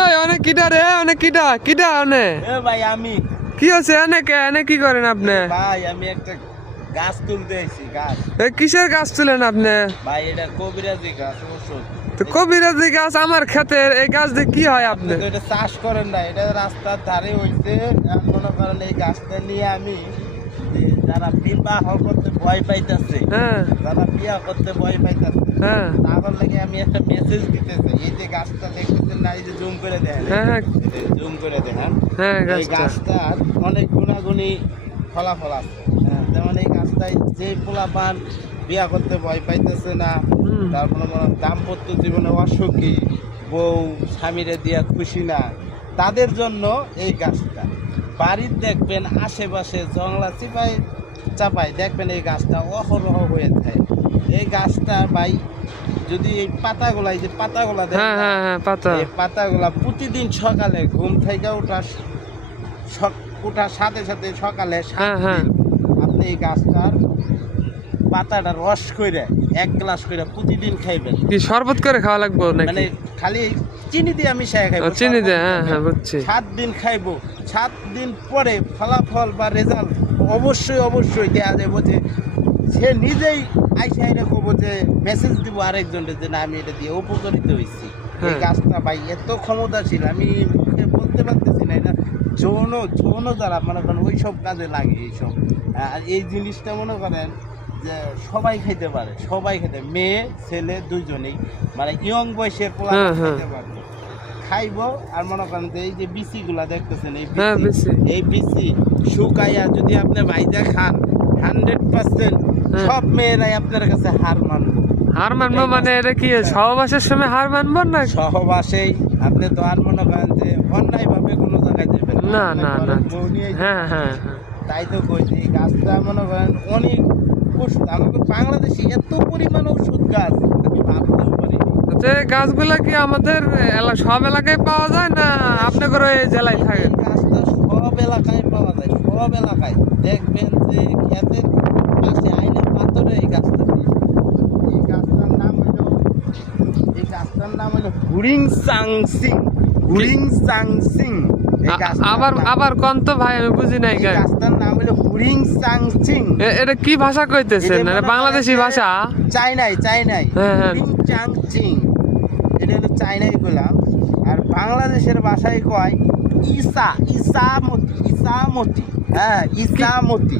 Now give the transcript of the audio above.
এই অনেক কিটা রে, অনেক কিটা কিটা অনেক ভাই আমি কি আছে এনে কি করেন আপনি? ভাই আমি একটা গাছ তুলতে আইছি গাছ। কিসের গাছ তুলেন আপনি? ভাই এটা কবিরাজি গাছ ওষুধ। তো কবিরাজি গাছ আমার ক্ষেতের, এই গাছ দিয়ে কি হয় আপনি? তো এটা চাষ করেন না, এটা রাস্তার ধারে হইছে। মনে করেন এই গাছটা নিয়ে আমি যারা বিবাহ করতে ভয় পাইতেছে, হ্যাঁ যারা বিয়া করতে ভয় পাইতেছে, হ্যাঁ তারপর লাগে আমি একটা মেসেজ দিতেছি। এই যে গাছটা দেখতেছেন না, এই যে জুম করে দেখেন, হ্যাঁ জুম করে দেখেন, হ্যাঁ এই গাছটার অনেক গুণাগুণী ফলাফল আছে। যেমন এই গাছটায় যে পোলাপান বিয়া করতে ভয় পাইতেছে না, তারপরে দাম্পত্য জীবনে অসুখী, বউ স্বামীরে দিয়া খুশি না, তাদের জন্য এই গাছটা। বাড়ির দেখবেন আশেপাশে জংলা চিপাই চাপাই দেখবেন এই গাছটা অহরহ হয়ে থাকে। এই গাছটা ভাই যদি এই পাতাগুলা, এই যে পাতাগুলা দেখেন, এই পাতাগুলা প্রতিদিন সকালে ঘুম থেকে ওঠার সাথে সাথে সকালে আপনি এই গাছটার পাতাটা রস করে 1 গ্লাস করে প্রতিদিন খাইবেন। কি শরবত করে খাওয়া লাগবে নাকি? মানে খালি চিনি দিয়ে মিশিয়ে খাইবো, চিনি দিয়ে, হ্যাঁ বুঝছি। 7 দিন খাইবো, 7 দিন পরে ফলাফল বা রেজাল্ট অবশ্যই দেওয়া যাবো। যে সে নিজেই আইসা আইনে কবো, যে মেসেজ দিব আরেকজনের যে না আমি এটা দিয়ে উপকৃত হয়েছি। এই গাছটা ভাই এত ক্ষমতাশীল, আমি মুখে বলতে পারতেছি না। এটা যৌন যারা মনে করেন ওই সব কাজে লাগে এইসব। আর এই জিনিসটা মনে করেন যে সবাই খাইতে পারে, মেয়ে ছেলে দুইজনেই, মানে ইয়ং বয়সের পোলা খাইতে পারবে, খাইবো। আর মনে করেন যে এই যে বিচি গুলা দেখতেছেন, এই বিচি শুকাইয়া যদি আপনি ভাইজা খান, 100% সব মেয়েরাই আপনার কাছে হার মানবো। মানে এটা কি সহবাসের সময় হার মানবো না? সহবাসেই আপনি তো আর মনে করেন যে অন্যায় ভাবে কোনো জায়গায় যাবেন না। হ্যাঁ, তাই তো কইছি এই গাছটা মনে করেন অনেক ওষুধ। আমাদের বাংলাদেশে এত পরিমাণ ওষুধ গাছ আমি ভাবতেও পারি। গাছগুলা কি আমাদের সব এলাকায় পাওয়া যায় না আপনাদের এই জেলায় থাকে? এই গাছটা সব এলাকায় পাওয়া যায়, সব এলাকায় দেখবেন যে ক্ষেতের পাশে আইনের পাথরে এই গাছটা। এই গাছটার নাম হলো হুরিং সাং সিং। আবার কোন তো ভাই আমি বুঝি নাই। গাছটার নাম হলো হুরিং সাং সিং। এটা কি ভাষা কইতেছেন? বাংলাদেশি ভাষা? চাইনাই হুরিং চাং সিং, এটা হলো চাইনাই বললাম। আর বাংলাদেশের ভাষায় কয় ইসামতি। হ্যাঁ, ইসামতি।